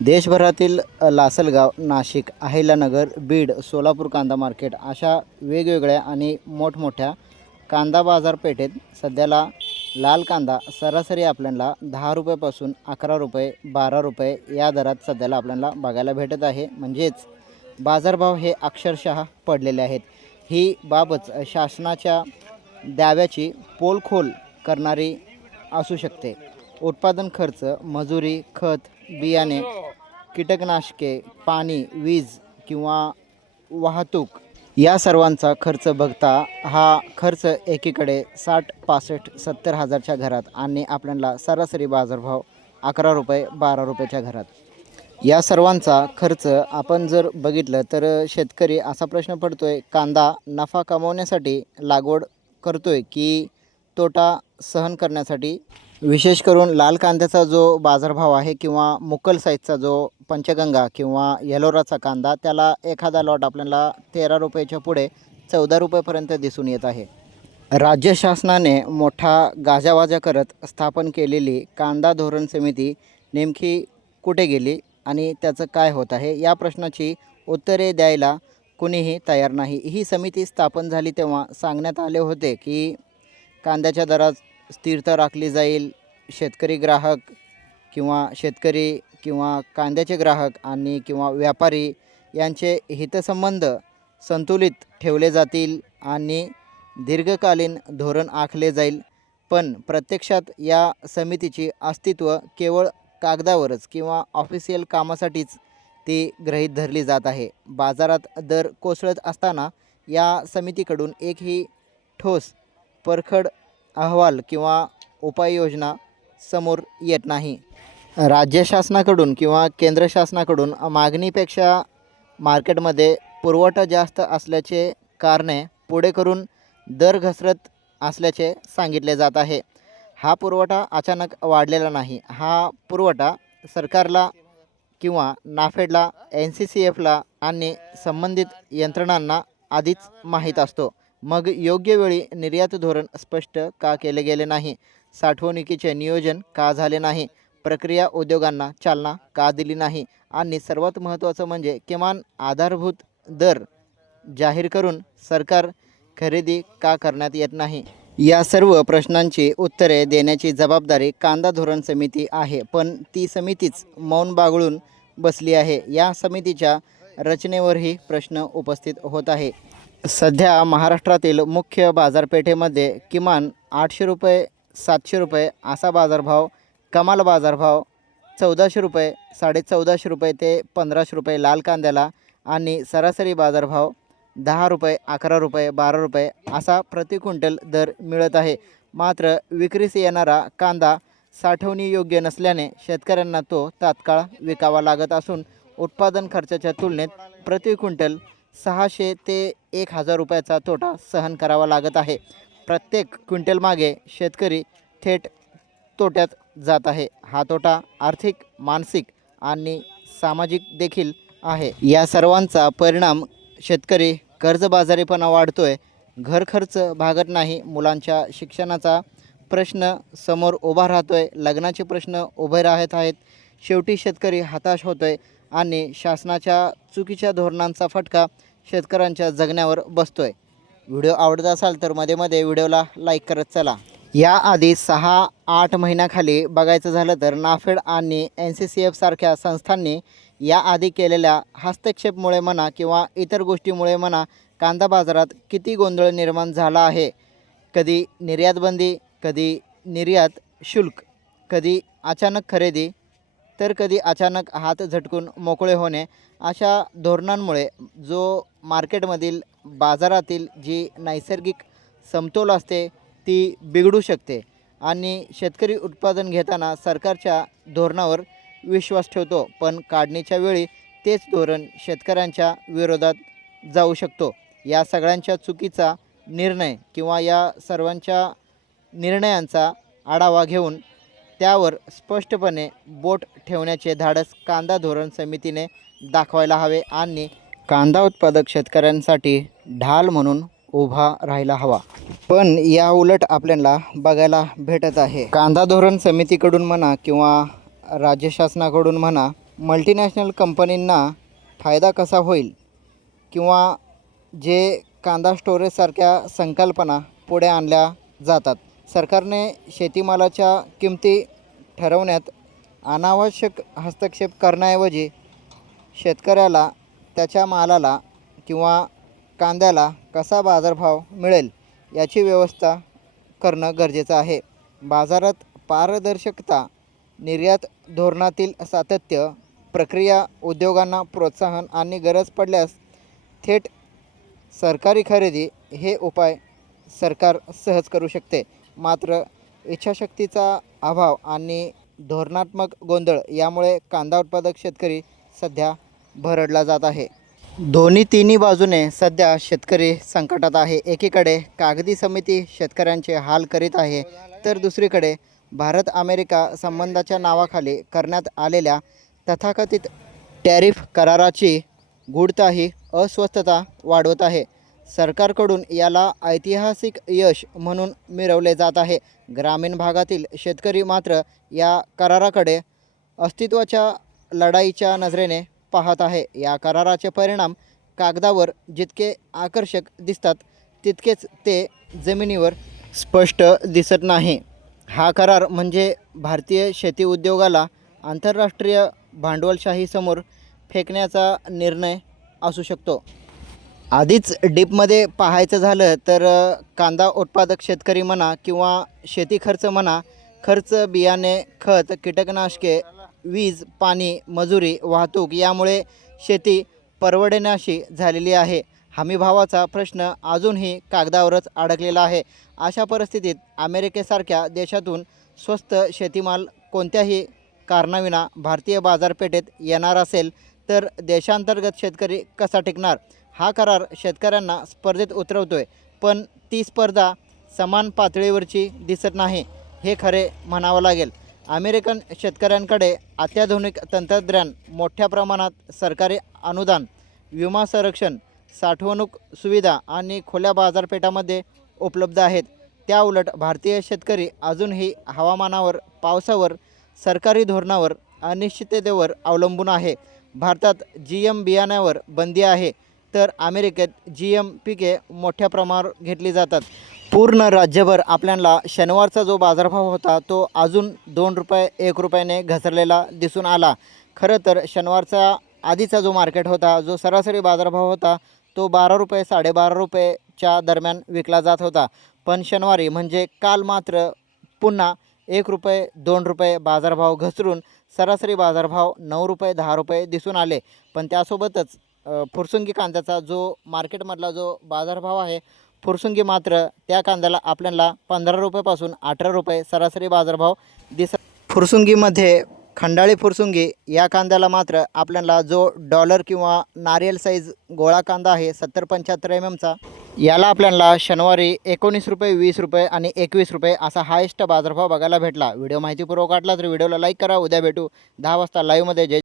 देशभरातील लासलगाव, नाशिक, अहिल्यानगर, बीड, सोलापूर कांदा मार्केट अशा वेगवेगळ्या आणि मोठमोठ्या कांदा बाजारपेठेत सध्याला लाल कांदा सरासरी आपल्याला 10 रुपयापासून 11 रुपये, 12 रुपये या दरात सध्याला आपल्याला बघायला भेटत आहे. म्हणजेच बाजारभाव हे अक्षरशः पडलेले आहेत. ही बाबच शासनाच्या दाव्याची पोलखोल करणारी असू शकते. उत्पादन खर्च, मजुरी, खत, बियाणे, कीटकनाशके, पाणी, वीज किंवा वाहतूक या सर्वांचा खर्च बघता हा खर्च एकीकडे 60, 65, 70 हजारच्या घरात आणि आपल्याला सरासरी बाजारभाव 11 रुपये, 12 रुपयाच्या घरात. या सर्वांचा खर्च आपण जर बघितलं तर शेतकरी असा प्रश्न पडतोय, कांदा नफा कमवण्यासाठी लागवड करतोय की तोटा सहन करण्यासाठी. विशेष करून लाल कांद्याचा जो बाजारभाव आहे किंवा मुकल साईजचा जो पंचगंगा किंवा येलोराचा कांदा, त्याला एखादा लॉट आपल्याला 13 रुपयाच्या पुढे 14 रुपयेपर्यंत दिसून येत आहे. राज्य शासनाने मोठा गाजावाजा करत स्थापन केलेली कांदा धोरण समिती नेमकी कुठे गेली आणि त्याचं काय होत आहे, या प्रश्नाची उत्तरे द्यायला कुणीही तयार नाही. ही समिती स्थापन झाली तेव्हा सांगण्यात आले होते की कांद्याच्या दरात स्थिरता राखली जाईल. शेतकरी ग्राहक किंवा कांद्याचे ग्राहक आणि किंवा व्यापारी यांचे हितसंबंध संतुलित ठेवले जातील आणि दीर्घकालीन धोरण आखले जाईल. पण प्रत्यक्षात या समितीची अस्तित्व केवळ कागदावरच किंवा ऑफिशियल कामासाठीच ती गृहीत धरली जात आहे. बाजारात दर कोसळत असताना या समितीकडून एकही ठोस परखड अहवाल किंवा उपाययोजना समोर येत नाही. राज्य शासनाकडून किंवा केंद्र शासनाकडून मागणीपेक्षा मार्केटमध्ये पुरवठा जास्त असल्याचे कारणे पुढे करून दर घसरत असल्याचे सांगितले जात आहे. हा पुरवठा अचानक वाढलेला नाही. हा पुरवठा सरकारला किंवा नाफेडला, NCCFला आणि संबंधित यंत्रणांना आधीच माहीत असतो. मग योग्य वेळी निर्यात धोरण स्पष्ट का केले गेले नाही? साठवणुकीचे नियोजन का झाले नाही? प्रक्रिया उद्योगांना चालना का दिली नाही? आणि सर्वात महत्त्वाचं म्हणजे किमान आधारभूत दर जाहीर करून सरकार खरेदी का करण्यात येत नाही? या सर्व प्रश्नांची उत्तरे देण्याची जबाबदारी कांदा धोरण समिती आहे. पण ती समितीच मौन बागळून बसली आहे. या समितीच्या रचनेवरही प्रश्न उपस्थित होत आहे. सध्या महाराष्ट्रातील मुख्य बाजारपेठेमध्ये किमान 800 रुपये, 700 रुपये असा बाजारभाव, कमाल बाजारभाव 1400 रुपये, 1450 रुपये ते 1500 रुपये लाल कांद्याला आणि सरासरी बाजारभाव 10 रुपये, 11 रुपये, 12 रुपये असा प्रति क्विंटल दर मिळत आहे. मात्र विक्रीस येणारा कांदा साठवणी योग्य नसल्याने शेतकऱ्यांना तो तात्काळ विकावा लागत असून उत्पादन खर्चाच्या तुलनेत प्रति क्विंटल 600 ते 1000 रुपयाचा तोटा सहन करावा लागत आहे. प्रत्येक क्विंटल मागे शेतकरी थेट तोट्यात जात आहे. हा तोटा आर्थिक, मानसिक आणि सामाजिक देखील आहे. या सर्वांचा परिणाम शेतकरी कर्जबाजारीपणा वाढतोय, घर खर्च भागत नाही, मुलांच्या शिक्षणाचा प्रश्न समोर उभा राहतोय, लग्नाचे प्रश्न उभे राहत आहेत. शेवटी शेतकरी हताश होतोय आणि शासनाच्या चुकीच्या धोरणांचा फटका शेतकऱ्यांच्या जगण्यावर बसतोय. व्हिडिओ आवडत असाल तर मध्ये मध्ये व्हिडिओला लाईक करत चला. याआधी 6-8 महिन्याखाली बघायचं झालं तर नाफेड आणि NCCF सारख्या संस्थांनी याआधी केलेल्या हस्तक्षेपमुळे म्हणा किंवा इतर गोष्टीमुळे म्हणा, कांदा बाजारात किती गोंधळ निर्माण झाला आहे. कधी निर्यात बंदी, कधी निर्यात शुल्क, कधी अचानक खरेदी, तर कधी अचानक हात झटकून मोकळे होणे. अशा धोरणांमुळे जो मार्केटमधील बाजारातील जी नैसर्गिक समतोल असते ती बिघडू शकते आणि शेतकरी उत्पादन घेताना सरकारच्या धोरणावर विश्वास ठेवतो, पण काढणीच्या वेळी तेच धोरण शेतकऱ्यांच्या विरोधात जाऊ शकतो. या सगळ्यांच्या चुकीचा निर्णय किंवा या सर्वांच्या निर्णयांचा आढावा घेऊन त्यावर स्पष्टपणे बोट ठेवण्याचे धाडस कांदा धोरण समितीने दाखवायला हवे आणि कांदा उत्पादक शेतकऱ्यांसाठी ढाल म्हणून उभा राहायला हवा. पण या उलट आपल्याला बघायला भेटत आहे. कांदा धोरण समितीकडून म्हणा किंवा राज्य शासनाकडून म्हणा, मल्टीनॅशनल कंपनींना फायदा कसा होईल किंवा जे कांदा स्टोरेजसारख्या संकल्पना पुढे आणल्या जातात. सरकारने शेतीमालाच्या किमती ठरवण्यात अनावश्यक हस्तक्षेप करण्याऐवजी शेतकऱ्याला त्याच्या मालाला किंवा कांद्याला कसा बाजारभाव मिळेल याची व्यवस्था करणं गरजेचं आहे. बाजारात पारदर्शकता, निर्यात धोरणातील सातत्य, प्रक्रिया उद्योगांना प्रोत्साहन आणि गरज पडल्यास थेट सरकारी खरेदी हे उपाय सरकार सहज करू शकते. मात्र इच्छाशक्तीचा अभाव आणि धोरणात्मक गोंधळ यामुळे कांदा उत्पादक शेतकरी सध्या भरडला जात आहे. तिन्ही बाजूने सध्या शेतकरी संकटात आहे. एकीकडे कागदी समिती शेतकऱ्यांचे हाल करीत आहे, तर दुसरीकडे भारत अमेरिका संबंधाच्या नावाखाली करण्यात आलेल्या तथाकथित टॅरिफ कराराची गूढताही अस्वस्थता वाढवत आहे. सरकारकडून याला ऐतिहासिक यश म्हणून मिरवले जात आहे. ग्रामीण भागातील शेतकरी मात्र या कराराकडे अस्तित्वाच्या लढाईच्या नजरेने पाहत आहे. या कराराचे परिणाम कागदावर जितके आकर्षक दिसतात तितकेच ते जमिनीवर स्पष्ट दिसत नाही. हा करार म्हणजे भारतीय शेती उद्योगाला आंतरराष्ट्रीय भांडवलशाहीसमोर फेकण्याचा निर्णय असू शकतो. आधीच डीपमध्ये पाहायचं झालं तर कांदा उत्पादक शेतकरी म्हणा किंवा शेती खर्च म्हणा, खर्च, बियाणे, खत, कीटकनाशके, वीज, पाणी, मजुरी, वाहतूक यामुळे शेती परवडण्याशी झालेली आहे. हमीभावाचा प्रश्न अजूनही कागदावरच अडकलेला आहे. अशा परिस्थितीत अमेरिकेसारख्या देशातून स्वस्त शेतीमाल कोणत्याही कारणाविना भारतीय बाजारपेठेत येणार असेल तर देशांतर्गत शेतकरी कसा टिकणार? हा करार शेतकऱ्यांना स्पर्धेत उतरवतोय, पण ती स्पर्धा समान पातळीवरची दिसत नाही, हे खरे म्हणावं लागेल. अमेरिकन शेतकऱ्यांकडे अत्याधुनिक तंत्रज्ञान, मोठ्या प्रमाणात सरकारी अनुदान, विमा संरक्षण, साठवणूक सुविधा आणि खुल्या बाजारपेठामध्ये उपलब्ध आहेत. त्याउलट भारतीय शेतकरी अजूनही हवामानावर, पावसावर, सरकारी धोरणावर, अनिश्चिततेवर अवलंबून आहे. भारतात GM बियाण्यावर बंदी आहे, तर अमेरिकेत GM पिके मोठ्या प्रमाणावर घेतली जातात. पूर्ण राज्यभर आपल्याला शनिवारचा जो बाजारभाव होता तो अजून ₹2 1 रुपयाने घसरलेला दिसून आला. खरं तर शनिवारचा आधीचा जो मार्केट होता, जो सरासरी बाजारभाव होता तो ₹12 ₹12.5च्या दरम्यान विकला जात होता. पण शनिवारी म्हणजे काल मात्र पुन्हा ₹1 ₹2 बाजारभाव घसरून सरासरी बाजारभाव ₹9 ₹10 दिसून आले. पण त्यासोबतच फुरसुंगी कांद्याचा जो मार्केटमधला जो बाजारभाव आहे, फुरसुंगी मात्र त्या कांद्याला आपल्याला ₹15 पासून ₹18 सरासरी बाजारभाव फुरसुंगीमध्ये खंडाळी फुरसुंगी या कांद्याला मात्र आपल्याला जो डॉलर किंवा नारियल साईज गोळा कांदा आहे 70-75 mmचा, याला आपल्याला शनिवारी ₹19, ₹20 आणि ₹21 असा हायेस्ट बाजारभाव बघायला भेटला. व्हिडिओ माहितीपूर्वक वाटला तर व्हिडिओला लाईक करा. उद्या भेटू 10 वाजता लाईव्हमध्ये. जय